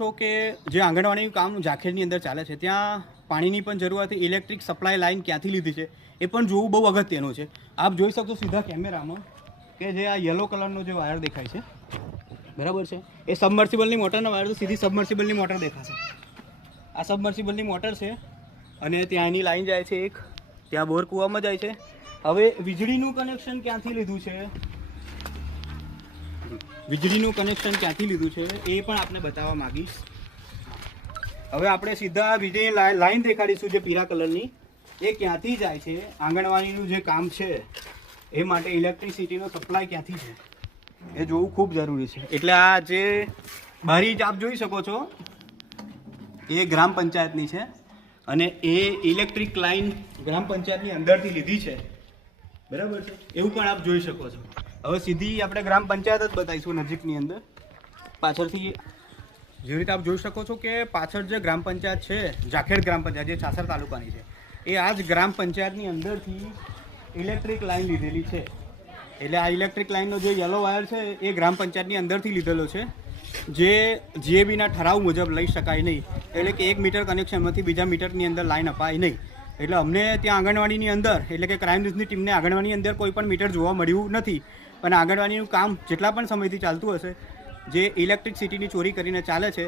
તો કે જે આંગણવાડીનું કામ જાખેડની અંદર ચાલે છે ત્યાં પાણીની પણ જરૂરિયાત છે. ઇલેક્ટ્રિક સપ્લાય લાઇન ક્યાંથી લીધી છે એ પણ જોવું બહુ અગત્યનું છે. આપ જોઈ શકશો સીધા કેમેરામાં કે જે આ યલો કલરનો જે વાયર દેખાય છે, બરાબર છે, એ સબમર્સિબલની મોટરના વાયર તો સીધી સબમર્સિબલની મોટર દેખાશે. આ સબમર્સિબલની મોટર છે અને ત્યાં એની લાઈન જાય છે, એક ત્યાં બોર કૂવામાં જાય છે. હવે વીજળીનું કનેક્શન ક્યાંથી લીધું છે, વીજળીનું કનેક્શન ક્યાંથી લીધું છે એ પણ આપણે બતાવવા માંગીશ. હવે આપણે સીધા વીજળીની લાઈન દેખાડીશું જે પીળા કલરની, એ ક્યાંથી જાય છે, આંગણવાડીનું જે કામ છે એ માટે ઇલેક્ટ્રિસિટીનો સપ્લાય ક્યાંથી છે એ જોવું ખૂબ જરૂરી છે. એટલે આ જે બારી જ આપ જોઈ શકો છો એ ગ્રામ પંચાયતની છે અને એ ઇલેક્ટ્રિક લાઈન ગ્રામ પંચાયતની અંદરથી લીધી છે, બરાબર છે, એવું પણ આપ જોઈ શકો છો. હવે સીધી આપણે ગ્રામ પંચાયત જ બતાવીશું નજીકની અંદર. પાછળથી જેવી રીતે આપ જોઈ શકો છો કે પાછળ જે ગ્રામ પંચાયત છે, જાખેડ ગ્રામ પંચાયત જે ચાસર તાલુકાની છે, એ આ જ ગ્રામ પંચાયતની અંદરથી ઇલેક્ટ્રિક લાઈન લીધેલી છે. એટલે આ ઇલેક્ટ્રિક લાઈનનો જે યલો વાયર છે એ ગ્રામ પંચાયતની અંદરથી લીધેલો છે, જે જીએબીના ઠરાવ મુજબ લઈ શકાય નહીં. એટલે કે 1 મીટર કનેક્શનમાંથી બીજા મીટરની અંદર લાઈન અપાય નહીં. એટલે અમને ત્યાં આંગણવાડીની અંદર, એટલે કે ક્રાઇમ ન્યૂઝની ટીમને આંગણવાડીની અંદર કોઈ પણ મીટર જોવા મળ્યું નથી. અને આંગણવાડીનું કામ જેટલા પણ સમયથી ચાલતું હશે, જે ઇલેક્ટ્રિસિટીની ચોરી કરીને ચાલે છે